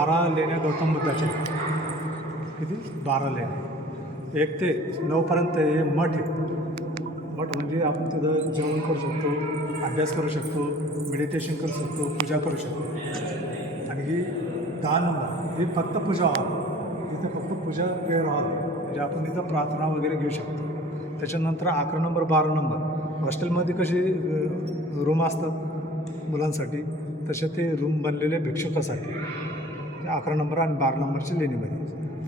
बारा लेण्या गौतम बुद्धाच्या किती? बारा लेण्या. एक ते नऊपर्यंत हे मठ आहे. मठ म्हणजे आपण तिथं जेवण करू शकतो अभ्यास करू शकतो मेडिटेशन करू शकतो पूजा करू शकतो. आणि ही दहा नंबर. ही फक्त पूजा हॉल. इथं फक्त पूजा वेळ हॉल. म्हणजे आपण तिथं प्रार्थना वगैरे घेऊ शकतो. त्याच्यानंतर अकरा नंबर बारा नंबर. हॉस्टेलमध्ये कशी रूम असतात मुलांसाठी तसे ते रूम बनलेले भिक्षुकासाठी. अकरा नंबर आणि बारा नंबरची लेणीमध्ये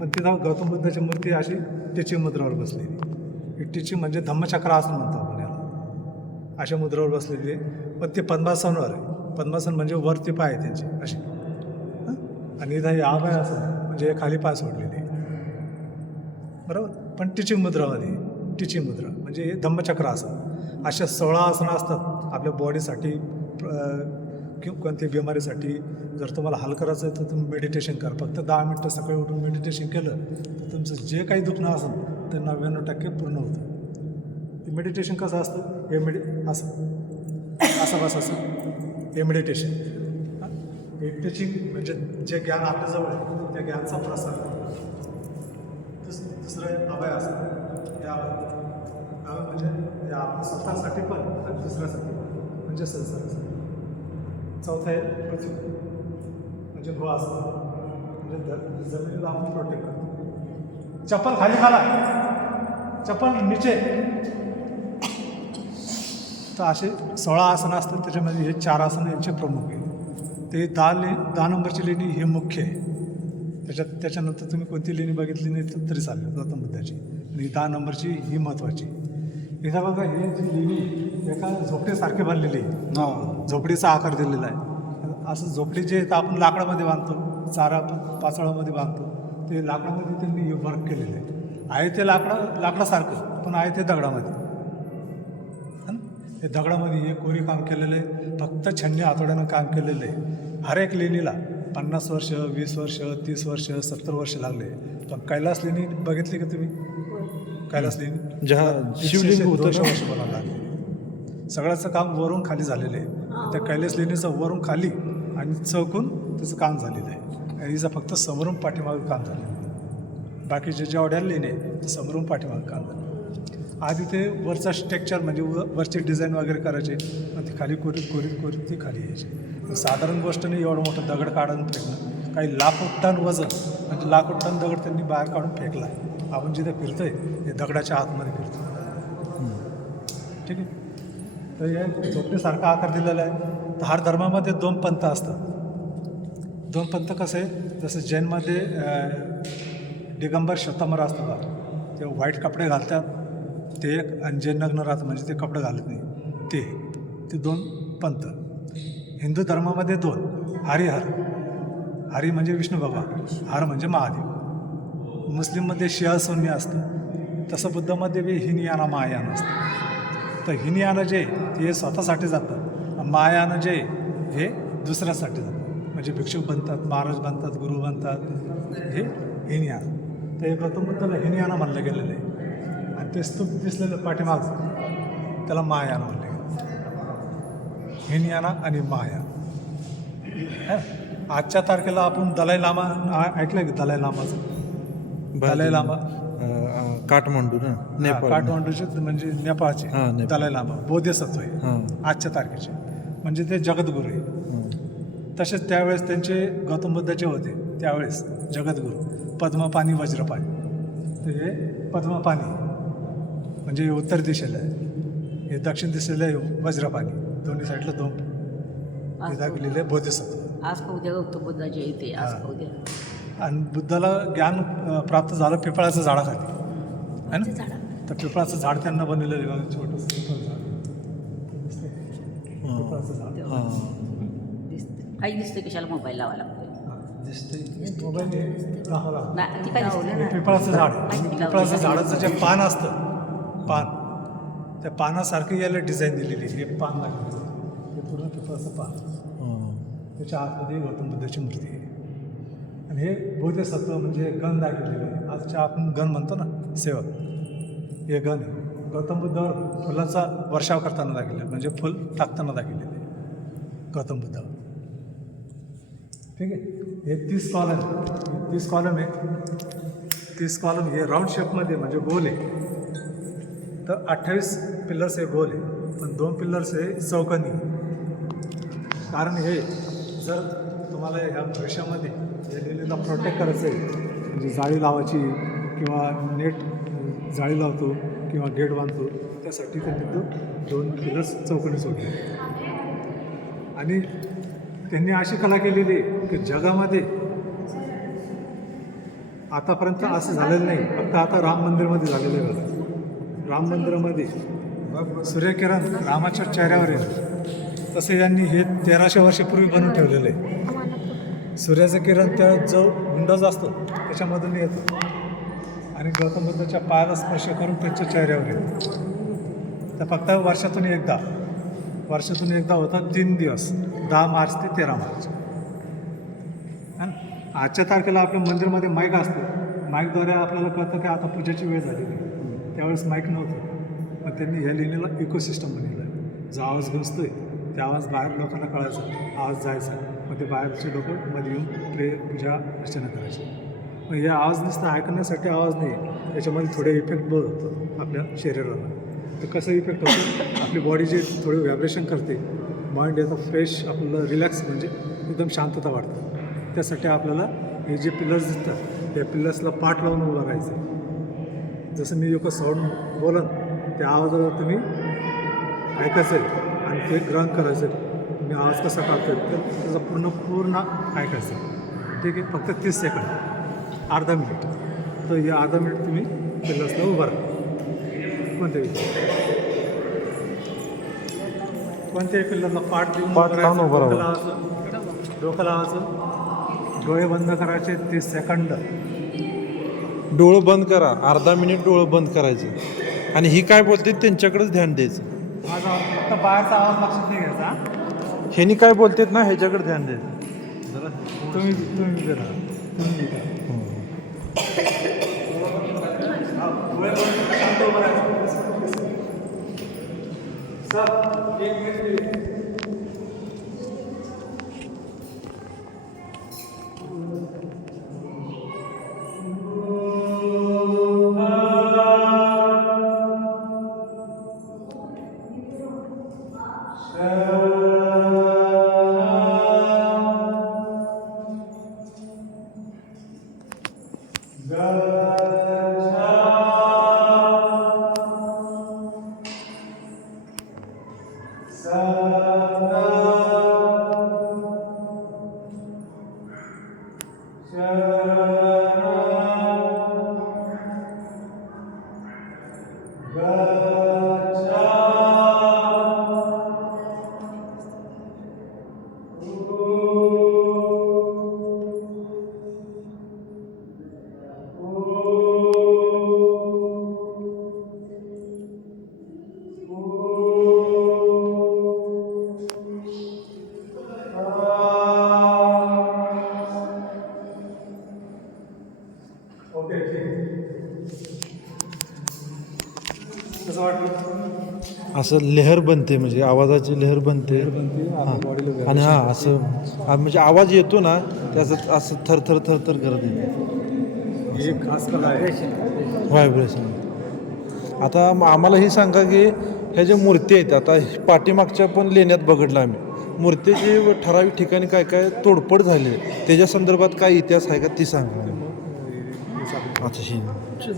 पण तिथं गौतम बुद्धाची मूर्ती अशी टिची मुद्रावर बसलेली. टिची म्हणजे धम्मचक्र असं म्हणतो आपण याला. अशा मुद्रावर बसलेली आहे. पण ते पद्मासनवर आहे. पद्मासन म्हणजे वरती पाय आहे त्यांची अशी. आणि इथं हे असं म्हणजे हे खाली पाय सोडलेली बरोबर? पण टिची मुद्रामध्ये टिची मुद्रा म्हणजे हे धम्मचक्र असं. अशा सोळा आसनं असतात आपल्या बॉडीसाठी किंवा कोणत्याही बिमारीसाठी जर तुम्हाला हल करायचं आहे तर तुम्ही मेडिटेशन करा. फक्त दहा मिनटं सकाळी उठून मेडिटेशन केलं तर तुमचं जे काही दुखणं असेल ते नव्याण्णव टक्के पूर्ण होतं. ते मेडिटेशन कसं असतं? हे मेडि असं. असं बस असं. हे मेडिटेशन हे? म्हणजे जे ज्ञान आपल्याजवळ आहे त्या ज्ञानचा प्रसार दुसरं अभय असं. त्या अभय म्हणजे या आपल्या स्वतःसाठी पण आणि दुसऱ्यासाठी पण. म्हणजे संसारासाठी. चौथा आहे पृथ्वी म्हणजे भू असं म्हणजे ध- जमिनीला आपण प्रोटेक्ट करतो. चप्पल खाली घाला. चप्पल निचे. तर असे सोळा आसनं असतात त्याच्यामध्ये हे चार आसनं यांचे प्रमुख आहे ते दहा ले दहा नंबरची लेणी हे मुख्य आहे. त्याच्यात त्याच्यानंतर तुम्ही कोणती लेणी बघितली नाही तरी चालेल गौतम बुद्धाची. आणि दहा नंबरची ही महत्त्वाची इथं बघा हे जी लेणी एका झोपडीसारखी बनलेली आहे. झोपडीचा आकार दिलेला आहे. असं झोपडी जे आहे तर आपण लाकडामध्ये बांधतो चारा पाचोळामध्ये बांधतो ते लाकडामध्ये त्यांनी वर्क केलेलं आहे. आहे ते लाकडा लाकडासारखं पण आहे ते दगडामध्ये. है? हे दगडामध्ये हे कोरी काम केलेलं आहे फक्त छन्नी हातोड्यानं काम केलेलं आहे. हर एक लेणीला पन्नास वर्ष वीस वर्ष तीस वर्ष सत्तर वर्ष लागले. पण कैलास लेणी बघितली का तुम्ही? कैलास लेणी? ज्या एकशे- शिवलिंग होतं दोनशे? वर्ष बनवलं सगळ्याचं काम वरून खाली झालेलं आहे. आणि त्या कैलास लेणीचं वरून खाली आणि चौकून त्याचं काम झालेलं आहे. आणि हिचं फक्त समोरून पाठीमागं काम झालेलं आहे. बाकीचे जे ऑर्डर लेणे ते समोरून पाठीमागं काम झालं आधी ते वरचा स्ट्रक्चर म्हणजे व वरचे डिझाईन वगैरे करायचे मग ते खाली कोरीत कोरीत कोरीत ते खाली यायचे. साधारण गोष्ट नाही एवढं मोठं दगड काढून फेकणं काही लाखो टन वजन म्हणजे लाखो टन दगड त्यांनी बाहेर काढून फेकला आहे. आपण जिथे फिरतोय ते दगडाच्या आतमध्ये फिरतो ठीक आहे? तर हे झोपडीसारखा आकार दिलेला आहे. तर हर धर्मामध्ये दोन पंथ असतात. दोन पंथ कसे आहे जसं जैनमध्ये दिगंबर शतमर असतो का ते व्हाईट कपडे घालतात. ते एक आणि जैन नग्न राहतं म्हणजे ते कपडे घालत नाही. ते ते दोन पंथ. हिंदू धर्मामध्ये दोन. हरिहर. हरी म्हणजे विष्णू बाबा हर म्हणजे महादेव. मुस्लिममध्ये शिया सुन्नी असतं तसं बुद्धामध्ये बी हिनियाना महायान असतं. तर हिनयानं जे हे स्वतःसाठी जातं महायानं जे हे दुसऱ्यासाठी जातं म्हणजे भिक्षुक बनतात महाराज बनतात गुरु बनतात हे हिनयान तर हे गौतम बुद्धाला हिनियाना म्हणलं गेलेलं आहे. आणि ते स्तूप दिसलेलं पाठीमाग त्याला महायान म्हणलं गेलं. हिनियाना आणि महायान आजच्या तारखेला आपण दलाई लामा ऐकलं की दलाई लामाचं? दलाई लामा काठमांडू ना नेपाळ. काठमांडूचे म्हणजे नेपाळचे नेपाळ. दलाई लामा बोधिसत्व आहे हां. आजच्या तारखेचे. म्हणजे ते जगद्गुरू आहे. हां. तसेच त्यावेळेस त्यांचे गौतम बुद्धाचे होते त्यावेळेस जगद्गुरू पद्मपाणी वज्रपाणी. हे पद्मपाणी म्हणजे उत्तर दिशेला आहे. हे दक्षिण दिशेला आहे वज्रपाणी. दोन्ही साईडला दोन. हे दाखवलेले आहे बोधिसत्व. आज का उद्या गौतम बुद्धाची येते आज का उद्या आणि बुद्धाला ज्ञान प्राप्त झालं पिपळाचं झाडाखाली. है ना? झाडा. तर पिपळाचं झाड त्यांना बनवलेलं आहे बघा, छोटंसं पिपळाचं झाड. दिसतंय? पिपळाचं झाड. हां. दिसते काही दिसते कशाला मोबाईल लावा लागतो दिसतंय? मोबाईल हे पिपळाचं झाड. पिपळाचं झाडाचं जे पान असतं पान त्या पानासारखं याला डिझाईन दिलेली आहे. हे पान लागलेलं आहे. हे पूर्ण पिपळाचं पान. हां. त्याच्या आतमध्ये गौतम बुद्धाची मूर्ती आहे. आणि हे बोधसत्व म्हणजे गण दाखवलेले आहे. आजच्या आपण गण म्हणतो ना सेवक. हे गण आहे. गौतम बुद्धावर फुलाचा वर्षाव करताना दाखवले म्हणजे फुल टाकताना दाखवलेलं आहे. गौतम बुद्धावर ठीक आहे? हे तीस कॉलम हे तीस कॉलम आहे. तीस कॉलम हे राऊंड शेपमध्ये म्हणजे गोल आहे. तर अठ्ठावीस पिल्लर्स हे गोल आहे. पण दोन पिल्लर्स हे चौकनी कारण हे जर तुम्हाला ह्या भविष्यामध्ये या लिलीला प्रोटेक्ट करायचं आहे म्हणजे जाळी लावायची किंवा नेट जाळी लावतो किंवा गेट बांधतो त्यासाठी त्यांनी तो दोन पिलर्स चौकणी सोडले. आणि त्यांनी अशी कला केलेली आहे की जगामध्ये आतापर्यंत असं झालेलं नाही. फक्त आता राम मंदिरमध्ये झालेलं आहे बघा. राम मंदिरामध्ये सूर्यकिरण रामाच्या चेहऱ्यावर येईल तसे यांनी हे तेराशे वर्षापूर्वी बनवून ठेवलेलं आहे. सूर्याचं किरण त्या जो विंडोज असतो त्याच्यामधून येतो. आणि गौतम बुद्धाच्या पायाला स्पर्श करून त्यांच्या चेहऱ्यावर येतो. तर फक्त वर्षातून एकदा वर्षातून एकदा होता तीन दिवस दहा मार्च ते तेरा मार्च. आजच्या तारखेला आपल्या मंदिरामध्ये माईक असतं. माईकद्वारे आपल्याला कळतं की आता पूजेची वेळ झाली. नाही त्यावेळेस माईक नव्हतं. पण त्यांनी ह्या लिहिलेला इकोसिस्टम बनवलं आहे जो आवाज घुसतोय त्या आवाज बाहेर लोकांना कळायचा आवाज जायचा. मग ते बाहेरचे लोक मध्ये येऊन प्रे पूजा अर्चना करायचे. मग हे आवाज नसतं ऐकण्यासाठी आवाज नाही याच्यामध्ये थोडे इफेक्ट बघ होतो आपल्या शरीराला. तर कसं इफेक्ट होतं? आपली बॉडी जे थोडी व्हायब्रेशन करते माइंड येतं फ्रेश आपल्याला रिलॅक्स म्हणजे एकदम शांतता वाटते त्यासाठी आपल्याला हे जे पिलर्स दिसतात त्या पिलर्सला पाठ लावून उभं राहायचं. जसं मी एक साऊंड बोलन त्या आवाजावर तुम्ही ऐकायचं आहे आणि ते ग्रहण करायचं आहे. मी आवाज कसा काढतोय तर त्याचा पूर्ण पूर्ण ऐकायचं ठीक आहे फक्त तीस सेकंड अर्धा मिनिट तर या अर्धा मिनिट तुम्ही पिलर्सला उभं राहा. कोणत्याही कोणत्याही पिल्लरला पाठ देऊन. लावायचं. डोकं लावायचं. डोळे बंद करायचे तीस सेकंड डोळं बंद करा. अर्धा मिनिट डोळं बंद करायचे. आणि ही काय बोलते? त्यांच्याकडेच ध्यान द्यायचं. माझा फक्त बाहेरचा आवाज लक्षात नाही घ्यायचा ह्यानी काय बोलतात ना ह्याच्याकडे ध्यान द्यायचं जरा तुम्ही जरा. हा, एक मिनिट ओके असं लहर बनते म्हणजे आवाजाची लहर बनते. हां. आणि हा असं आ- म्हणजे आवाज येतो ना त्याचं असं थरथर थरथर करत येते. ही एक खास कला आहे. व्हायब्रेशन आता आम्हाला ही सांगा की ह्या ज्या मूर्ती आहेत आता पाठीमागच्या पण लेण्यात बघडलं आम्ही. मूर्तीची ठराविक ठिकाणी काय काय तोडफोड झाली आहे. त्याच्या संदर्भात काय इतिहास आहे का ती सांगा. अच्छा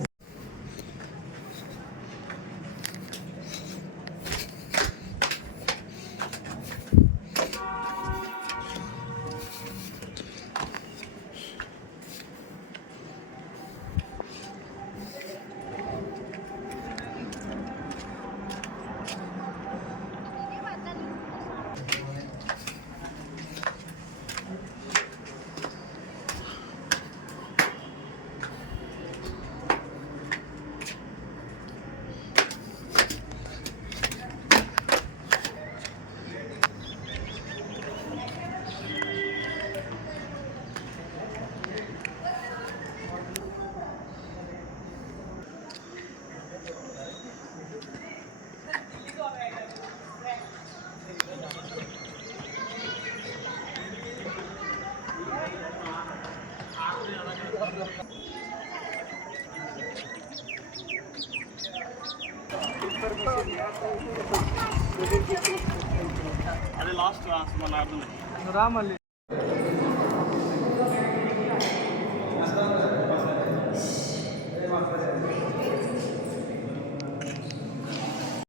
అది లాస్ట్ అసలు